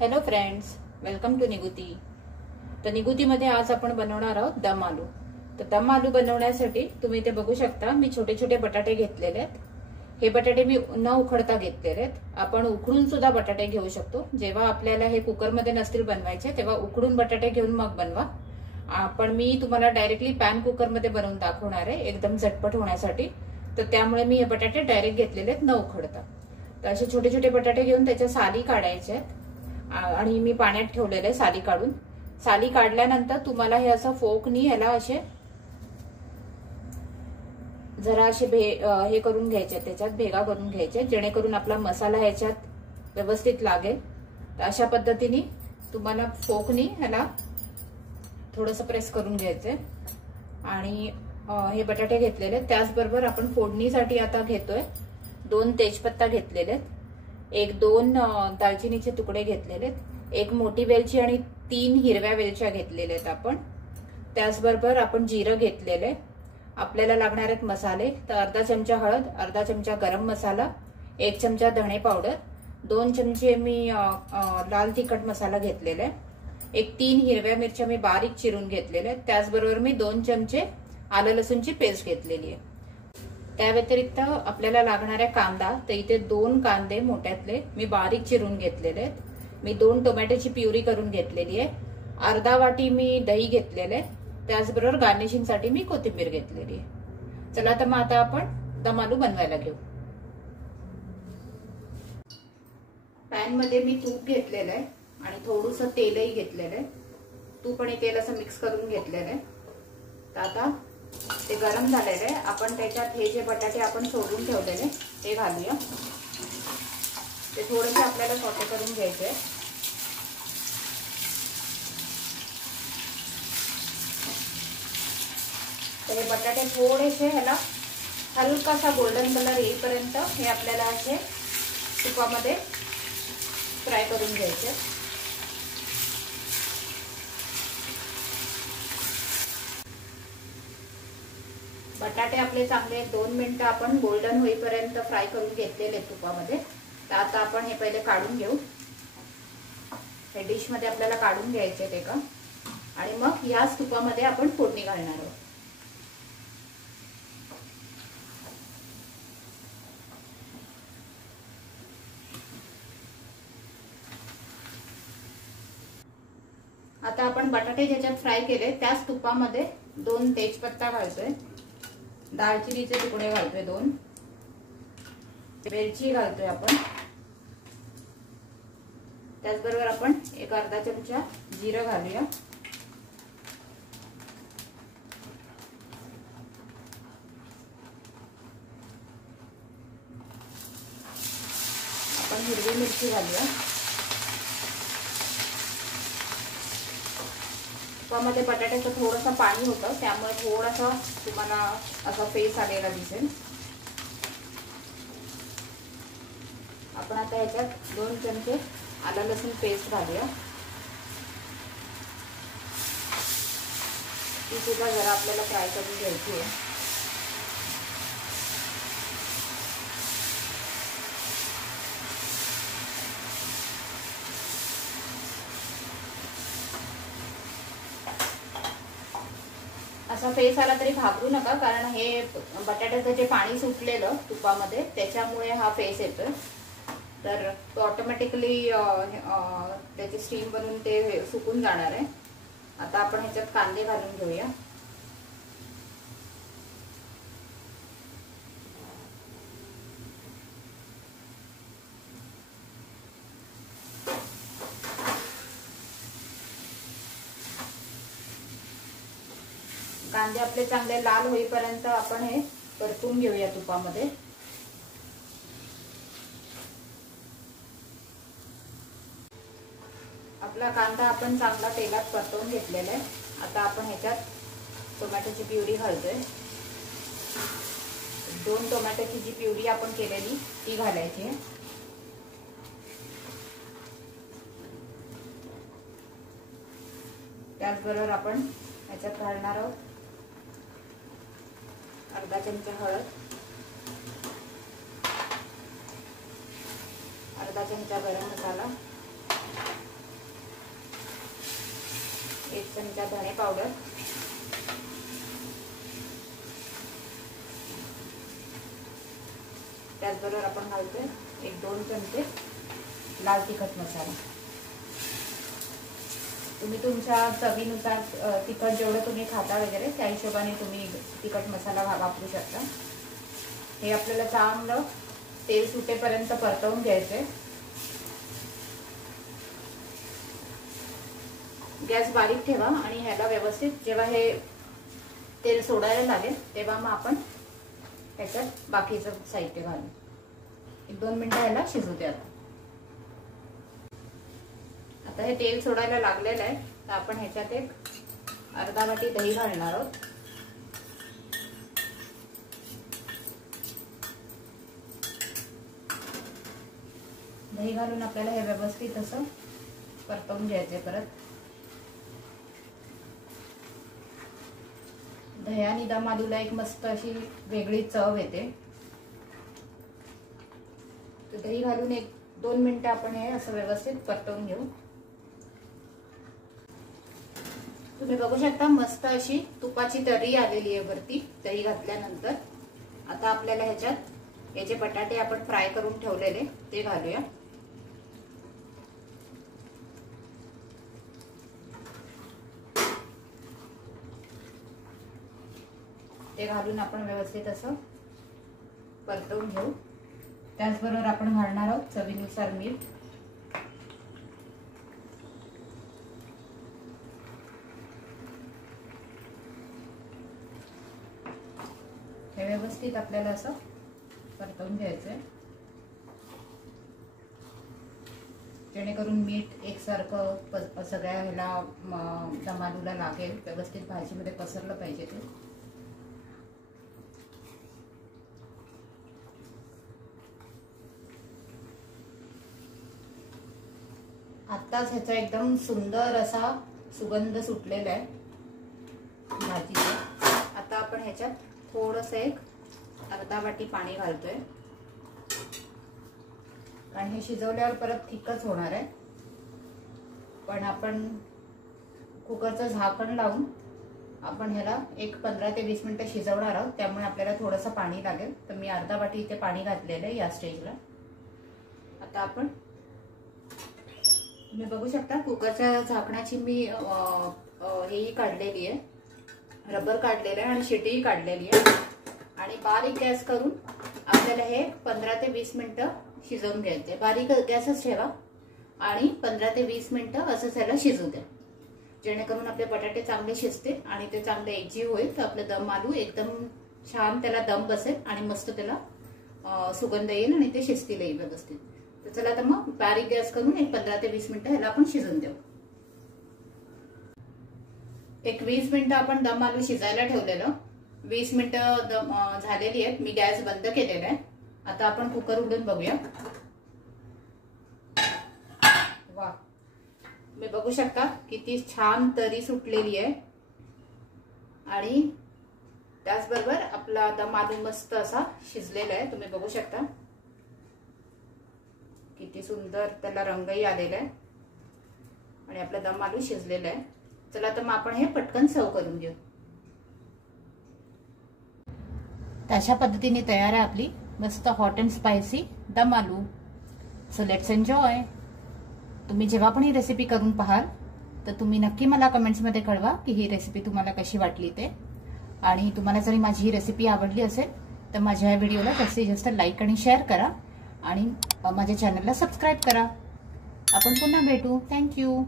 Hello friends, welcome to निगुती। तर निगुतीमध्ये आज आपण बनवणार आहोत दम आलू। तर दम आलू बनवण्यासाठी तुम्ही ते बघू शकता, मी छोटे छोटे बटाटे घेतलेले आहेत। हे बटाटे मी न उकडता घेतलेले आहेत। आपण उकडून सुद्धा बटाटे घेऊ शकतो। जेव्हा आपल्याला हे कुकरमध्ये नसतील बनवायचे तेव्हा उकडून बटाटे घेऊन मग बनवा। पण मी तुम्हाला डायरेक्टली पॅन कुकरमध्ये बनवून दाखवणार आहे एकदम झटपट होण्यासाठी। तर त्यामुळे मी हे बटाटे डायरेक्ट घेतलेले आहेत न उकडता। तर असे छोटे छोटे बटाटे घेऊन त्याच्या साली काढायचे आहेत आणि मी पाण्यात ठेवलेले साली काढून। साली काढल्यानंतर तुम्हाला हे असं फोकनी ह्याला असे जरा असे हे करून घ्यायचे, त्याच्यात भेगा करून घ्यायचे जेणेकरून आपला मसाला ह्याच्यात व्यवस्थित लागेल। तर अशा पद्धतीने तुम्हाला फोकनी ह्याला थोडंसं प्रेस करून घ्यायचंय। आणि हे बटाटे घेतलेले, त्याचबरोबर आपण फोडणीसाठी आता घेतोय 2 तेजपत्ता घेतलेले, 1-2 दालचिनीचे तुकडे घेतलेले, 1 मोठी वेलची आणि 3 हिरव्या वेलच्या घेतलेल्या आहेत आपण। त्याचबरोबर आपण जिरं घेतलेले। आपल्याला लागणार आहेत मसाले, तर अर्धा चमचा हळद, अर्धा चमचा गरम मसाला, 1 चमचा धणे पावडर, 2 चमचे मी लाल तिखट मसाला घेतलेले, 3 हिरव्या मिरच्या मी बारीक चिरून घेतलेल्या, त्याचबरोबर मी 2 चमचे आलं लसूणची पेस्ट घेतलेली आहे। त्या व्यतिरिक्त आपल्याला लागणाऱ्या कांदा, तर इथे 2 कांदे मोठ्यातले मी बारीक चिरून घेतलेले आहेत। मी 2 टोमॅटोची प्युरी करून घेतलेली आहे, अर्धा वाटी मी दही घेतलेले, त्याचबरोबर गार्निशिंगसाठी मी कोथिंबीर घेतलेली आहे। चला तर मग आता आपण दम आलू बनवायला घेऊ। पॅन मध्ये मी तूप घेतलेलं आहे आणि थोडंसं तेलही घेतलेलं आहे। तूप आणि तेल असं मिक्स करून घेतलेलं आहे। तर आता ते गरम झालेलं आहे, आपण त्याच्यात हे जे बटाटे आपण सोडून ठेवलेले ते घालूया। ते थोडेसे आपल्याला सॉटे करून घ्यायचे। तर हे बटाटे थोडेसे ह्याला हलकासा गोल्डन कलर येईपर्यंत हे आपल्याला असे तुपामध्ये फ्राय करून घ्यायचे। बटाटे आपले चांगले 2 मिनिटं आपण गोल्डन होईपर्यंत फ्राय करून घेतलेले तुपामध्ये। तर आता आपण हे पहिले काढून घेऊ। हे डिश मध्ये आपल्याला काढून घ्यायचे ते का, आणि मग याच तुपामध्ये आपण फोडणी घालणार आहोत। आता आपण बटाटे ज्याच्यात फ्राय केले त्याच तुपामध्ये 2 तेजपत्ता घालतोय, दालचिनीचे तुकडे घालतोय 2, वेलची घालतोय आपण, त्याचबरोबर आपण एक अर्धा चमचा जिरं घालूया, आपण हिरवी मिरची घालूया। तुपामध्ये बटाट्याचं थोडंसं पाणी होतं त्यामुळे थोडासा तुम्हाला असा फेस आलेला दिसेल। आपण आता याच्यात 2 चमचे आलं लसूण पेस्ट घालूया। ती सुद्धा जरा आपल्याला फ्राय करून घ्यायची आहे। असा फेस आला तरी घाबरू नका, कारण हे बटाट्याचं जे पाणी सुटलेलं तुपामध्ये त्याच्यामुळे हा फेस येतोय। तर तो ऑटोमॅटिकली त्याची स्टीम बनून ते सुकून जाणार आहे। आता आपण ह्याच्यात कांदे घालून घेऊया। कांदे आपले चांगले लाल होईपर्यंत आपण हे परतून घेऊया तुपामध्ये। आपला कांदा आपण चांगला तेलात परतवून घेतलेला आहे। आता आपण ह्याच्यात टोमॅटोची प्युरी घालतोय, 2 टोमॅटोची जी प्युरी आपण केलेली ती घालायची आहे। त्याचबरोबर आपण ह्याच्यात घालणार आहोत अर्धा चमचा हळद, अर्धा चमचा गरम मसाला, एक चमचा धणे पावडर, त्याचबरोबर आपण घालतोय 1-2 चमचे लाल तिखट मसाला। तुम्ही तुमच्या चवीनुसार तिखट जेवढं तुम्ही खाता वगैरे त्या हिशोबाने तुम्ही तिखट मसाला वापरू शकता। हे आपल्याला चांगलं तेल सुटेपर्यंत परतवून घ्यायचे। गॅस बारीक ठेवा आणि ह्याला व्यवस्थित जेव्हा हे तेल सोडायला लागेल तेव्हा मग आपण ह्याच्यात बाकीचं साहित्य घालू। 1-2 मिनिटं ह्याला शिजू द्या। आता हे तेल सोडायला लागलेलं आहे तर आपण ह्याच्यात एक अर्धा वाटी दही घालणार आहोत। दही घालून आपल्याला हे व्यवस्थित असं परतवून घ्यायचे। परत दह्याने दम आलूला एक मस्त अशी वेगळी चव येते। तर दही घालून 1-2 मिनिटं आपण हे असं व्यवस्थित परतवून घेऊ। तुम्ही बघू शकता मस्त अशी तुपाची तर्री आलेली आहे वरती दही घातल्यानंतर। आता आपल्याला ह्याच्यात हे जे बटाटे आपण फ्राय करून ठेवलेले ते घालूया। ते घालून आपण व्यवस्थित असं परतवून घेऊ। त्याचबरोबर आपण घालणार आहोत चवीनुसार मीठ। हे व्यवस्थित आपल्याला असं परतवून घ्यायचंय जेणेकरून मीठ एकसारखं सगळ्या ह्याला दम आलूला लागेल, व्यवस्थित भाजीमध्ये पसरलं पाहिजे ते। आत्ताच ह्याचा एकदम सुंदर असा सुगंध सुटलेला आहे भाजीचा। आता आपण ह्याच्यात थोडंसं एक अर्धा वाटी पाणी घालतोय कारण हे शिजवल्यावर परत थिकच होणार आहे। पण आपण कुकरचं झाकण लावून आपण ह्याला एक 15 ते 20 मिनिटं शिजवणार आहोत, त्यामुळे आपल्याला थोडंसं पाणी लागेल। तर मी अर्धा वाटी इथे पाणी घातलेलं आहे या स्टेजला। आता आपण तुम्ही बघू शकता कुकरच्या झाकणाची मी हेही काढलेली आहे, रबर काढलेलं आहे आणि शिटीही काढलेली आहे। आणि बारीक गॅस करून आपल्याला हे 15 ते 20 मिनिटं शिजवून घ्यायचे। बारीक गॅसच ठेवा आणि 15 ते 20 मिनिटं असं त्याला शिजू द्या जेणेकरून आपले बटाटे चांगले शिजतील आणि ते चांगले एकजीव होईल। तर आपलं दम आलू एकदम छान त्याला दम बसेल आणि मस्त त्याला सुगंध येईल आणि ते शिजतीलही व्यवस्थित। तर चला तर मग बारीक गॅस करून एक 15 ते 20 मिनिटं ह्याला आपण शिजवून देऊ। एक 20 मिनिटं आपण दम आलू शिजायला ठेवलेलं, 20 मिनिटं झालेली आहेत। मी गॅस बंद केलेला आहे। आता आपण कुकर उघडून बघूया। वा, तुम्ही बघू शकता किती छान तरी सुटलेली आहे आणि त्याचबरोबर आपला दम आलू मस्त असा शिजलेला आहे। तुम्ही बघू शकता किती सुंदर त्याला रंगही आलेला आहे आणि आपला दम आलू शिजलेला आहे। चला तर मग आपण हे पटकन सर्व करून घेऊ। अशा पद्धतीने तयार आहे आपली मस्त हॉट अँड स्पायसी दम आलू। So let's enjoy. तुम्ही जेव्हा पण ही रेसिपी करून पाहाल तर तुम्ही नक्की मला कमेंट्समध्ये कळवा की ही रेसिपी तुम्हाला कशी वाटली ते। आणि तुम्हाला जरी माझी ही रेसिपी आवडली असेल तर माझ्या या व्हिडिओला जास्तीत जास्त लाईक आणि शेअर करा आणि माझ्या चॅनलला सबस्क्राईब करा। आपण पुन्हा भेटू। थँक्यू।